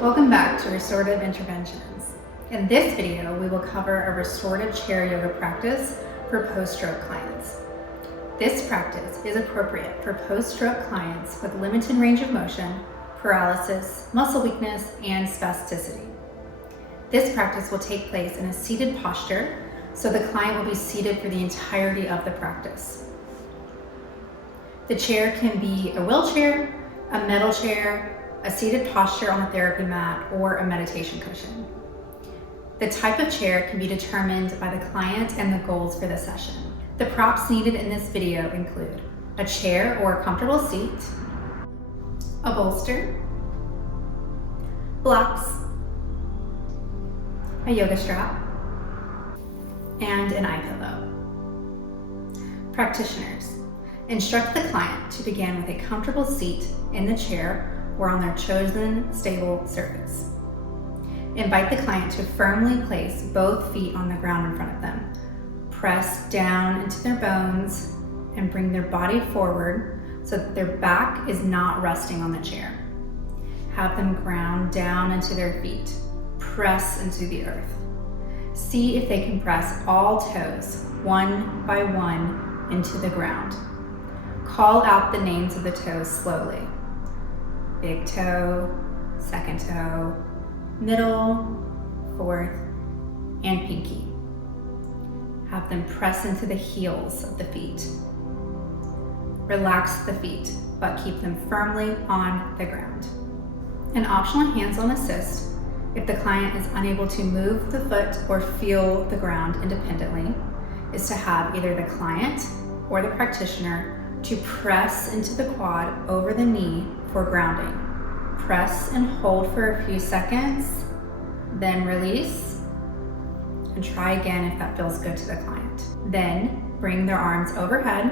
Welcome back to Restorative Interventions. In this video, we will cover a restorative chair yoga practice for post-stroke clients. This practice is appropriate for post-stroke clients with limited range of motion, paralysis, muscle weakness, and spasticity. This practice will take place in a seated posture, so the client will be seated for the entirety of the practice. The chair can be a wheelchair, a metal chair, a seated posture on a therapy mat, or a meditation cushion. The type of chair can be determined by the client and the goals for the session. The props needed in this video include a chair or a comfortable seat, a bolster, blocks, a yoga strap, and an eye pillow. Practitioners, instruct the client to begin with a comfortable seat in the chair or on their chosen stable surface. Invite the client to firmly place both feet on the ground in front of them. Press down into their bones and bring their body forward so that their back is not resting on the chair. Have them ground down into their feet. Press into the earth. See if they can press all toes, one by one, into the ground. Call out the names of the toes slowly. Big toe, second toe, middle, fourth, and pinky. Have them press into the heels of the feet. Relax the feet, but keep them firmly on the ground. An optional hands-on assist if the client is unable to move the foot or feel the ground independently is to have either the client or the practitioner to press into the quad over the knee for grounding. Press and hold for a few seconds, then release, and try again if that feels good to the client. Then bring their arms overhead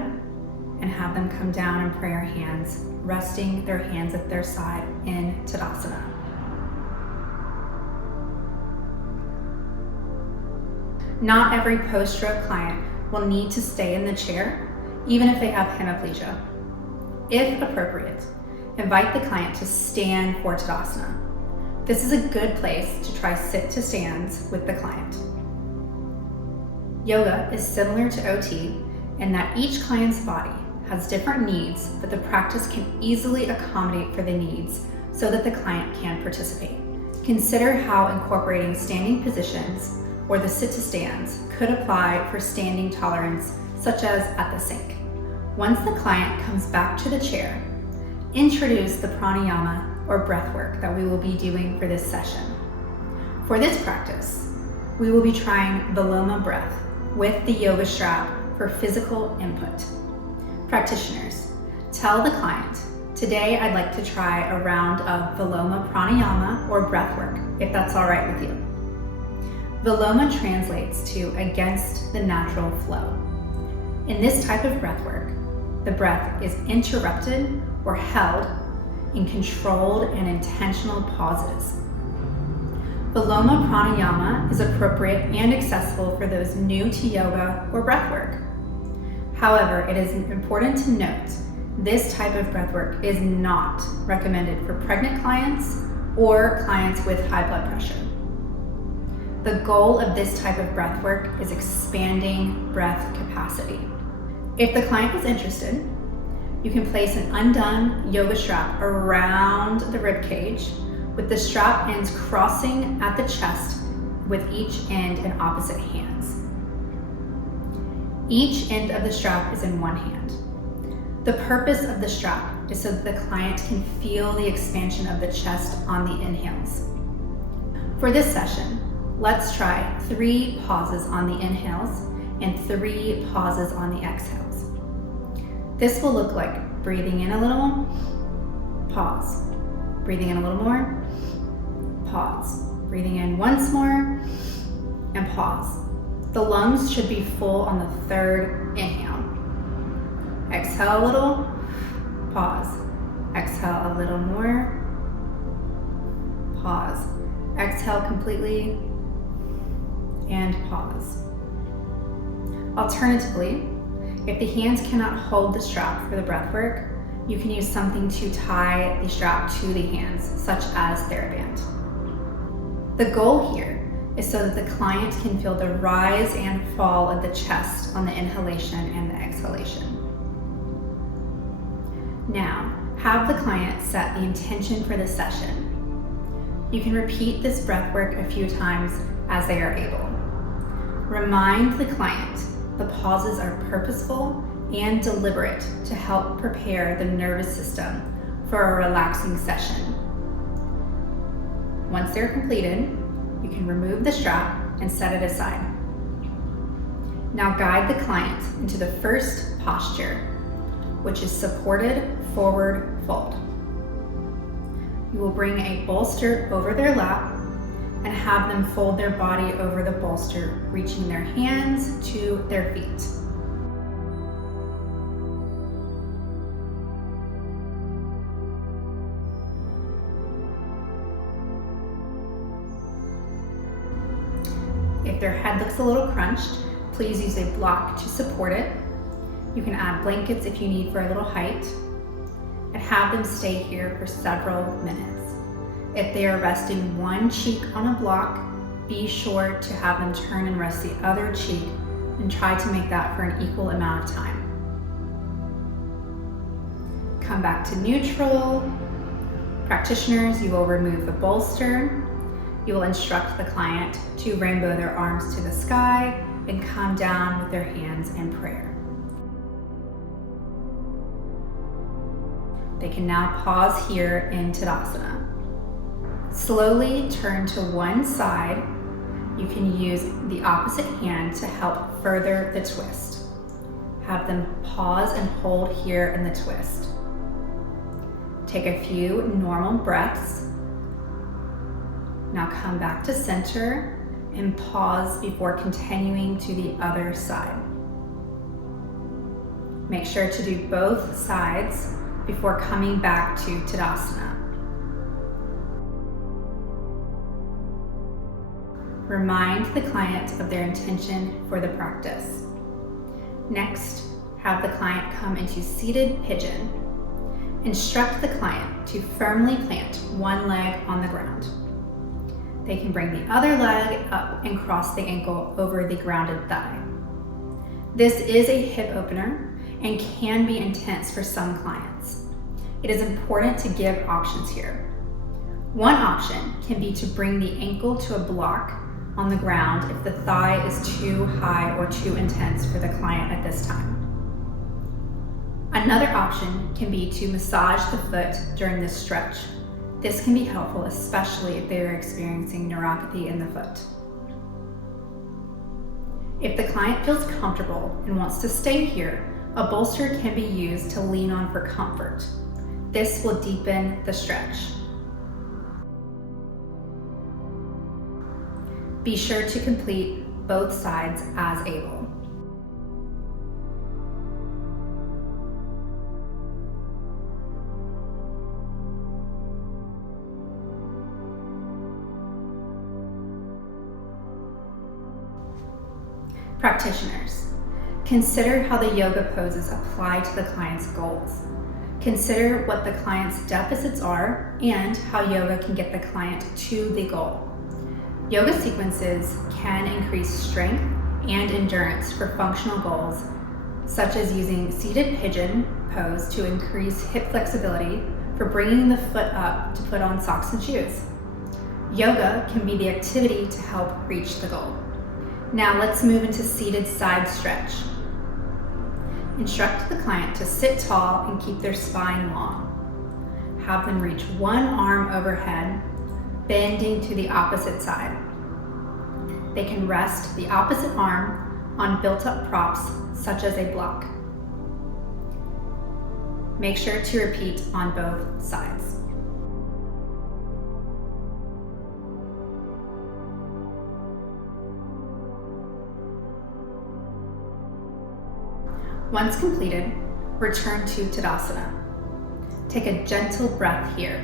and have them come down in prayer hands, resting their hands at their side in Tadasana. Not every post-stroke client will need to stay in the chair, even if they have hemiplegia. If appropriate, invite the client to stand for Tadasana. This is a good place to try sit to stands with the client. Yoga is similar to OT in that each client's body has different needs, but the practice can easily accommodate for the needs so that the client can participate. Consider how incorporating standing positions or the sit to stands could apply for standing tolerance, such as at the sink. Once the client comes back to the chair, introduce the pranayama or breath work that we will be doing for this session. For this practice, we will be trying Viloma breath with the yoga strap for physical input. Practitioners, tell the client, today I'd like to try a round of Viloma pranayama or breath work, if that's all right with you. Viloma translates to against the natural flow. In this type of breath work, the breath is interrupted or held in controlled and intentional pauses. Viloma pranayama is appropriate and accessible for those new to yoga or breath work. However, it is important to note this type of breath work is not recommended for pregnant clients or clients with high blood pressure. The goal of this type of breath work is expanding breath capacity. If the client is interested, you can place an undone yoga strap around the rib cage with the strap ends crossing at the chest with each end in opposite hands. Each end of the strap is in one hand. The purpose of the strap is so that the client can feel the expansion of the chest on the inhales. For this session, let's try 3 pauses on the inhales and 3 pauses on the exhales. This will look like breathing in a little, pause. Breathing in a little more, pause. Breathing in once more, and pause. The lungs should be full on the 3rd inhale. Exhale a little, pause. Exhale a little more, pause. Exhale completely, and pause. Alternatively, if the hands cannot hold the strap for the breath work, you can use something to tie the strap to the hands, such as TheraBand. The goal here is so that the client can feel the rise and fall of the chest on the inhalation and the exhalation. Now, have the client set the intention for the session. You can repeat this breath work a few times as they are able. Remind the client the pauses are purposeful and deliberate to help prepare the nervous system for a relaxing session. Once they're completed, you can remove the strap and set it aside. Now guide the client into the first posture, which is supported forward fold. You will bring a bolster over their lap and have them fold their body over the bolster, reaching their hands to their feet. If their head looks a little crunched, please use a block to support it. You can add blankets if you need for a little height, and have them stay here for several minutes. If they are resting one cheek on a block, be sure to have them turn and rest the other cheek and try to make that for an equal amount of time. Come back to neutral. Practitioners, you will remove the bolster. You will instruct the client to rainbow their arms to the sky and come down with their hands in prayer. They can now pause here in Tadasana. Slowly turn to one side. You can use the opposite hand to help further the twist. Have them pause and hold here in the twist. Take a few normal breaths. Now come back to center and pause before continuing to the other side. Make sure to do both sides before coming back to Tadasana. Remind the client of their intention for the practice. Next, have the client come into seated pigeon. Instruct the client to firmly plant one leg on the ground. They can bring the other leg up and cross the ankle over the grounded thigh. This is a hip opener and can be intense for some clients. It is important to give options here. One option can be to bring the ankle to a block on the ground if the thigh is too high or too intense for the client at this time. Another option can be to massage the foot during this stretch. This can be helpful, especially if they are experiencing neuropathy in the foot. If the client feels comfortable and wants to stay here, a bolster can be used to lean on for comfort. This will deepen the stretch. Be sure to complete both sides as able. Practitioners, consider how the yoga poses apply to the client's goals. Consider what the client's deficits are and how yoga can get the client to the goal. Yoga sequences can increase strength and endurance for functional goals, such as using seated pigeon pose to increase hip flexibility for bringing the foot up to put on socks and shoes. Yoga can be the activity to help reach the goal. Now let's move into seated side stretch. Instruct the client to sit tall and keep their spine long. Have them reach one arm overhead, bending to the opposite side. They can rest the opposite arm on built-up props, such as a block. Make sure to repeat on both sides. Once completed, return to Tadasana. Take a gentle breath here.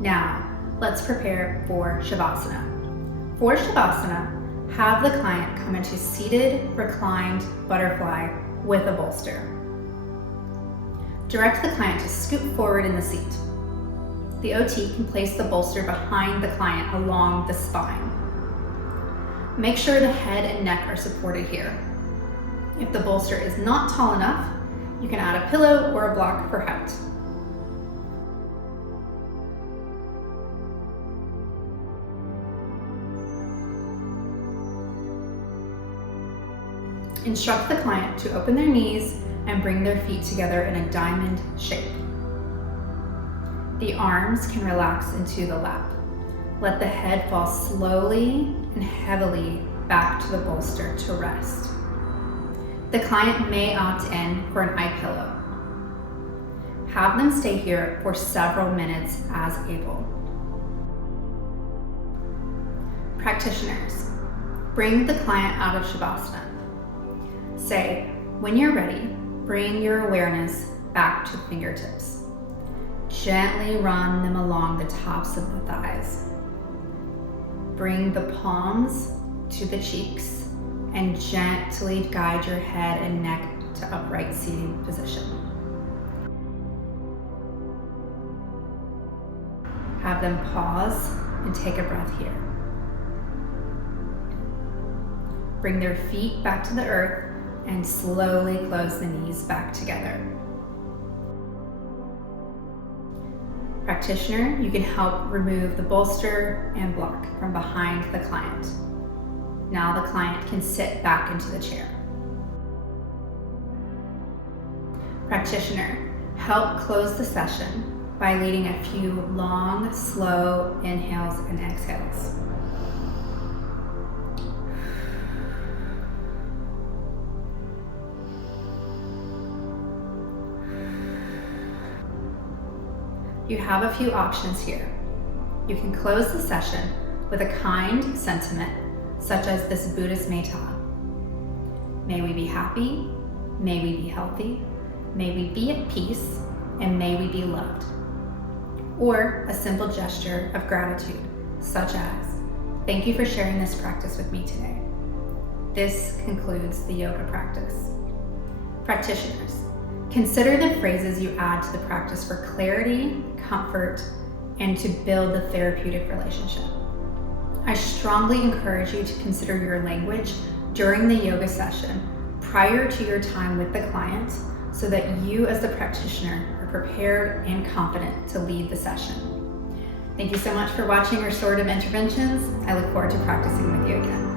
Now, let's prepare for Shavasana. For Shavasana, have the client come into seated, reclined butterfly with a bolster. Direct the client to scoot forward in the seat. The OT can place the bolster behind the client along the spine. Make sure the head and neck are supported here. If the bolster is not tall enough, you can add a pillow or a block for height. Instruct the client to open their knees and bring their feet together in a diamond shape. The arms can relax into the lap. Let the head fall slowly and heavily back to the bolster to rest. The client may opt in for an eye pillow. Have them stay here for several minutes as able. Practitioners, bring the client out of Shavasana. Say, when you're ready, bring your awareness back to the fingertips. Gently run them along the tops of the thighs. Bring the palms to the cheeks and gently guide your head and neck to upright seating position. Have them pause and take a breath here. Bring their feet back to the earth and slowly close the knees back together. Practitioner, you can help remove the bolster and block from behind the client. Now the client can sit back into the chair. Practitioner, help close the session by leading a few long, slow inhales and exhales. You have a few options here. You can close the session with a kind sentiment, such as this Buddhist metta. May we be happy, may we be healthy, may we be at peace, and may we be loved. Or a simple gesture of gratitude, such as, thank you for sharing this practice with me today. This concludes the yoga practice. Practitioners, consider the phrases you add to the practice for clarity, comfort, and to build the therapeutic relationship. I strongly encourage you to consider your language during the yoga session prior to your time with the client so that you as the practitioner are prepared and confident to lead the session. Thank you so much for watching Restorative Interventions. I look forward to practicing with you again.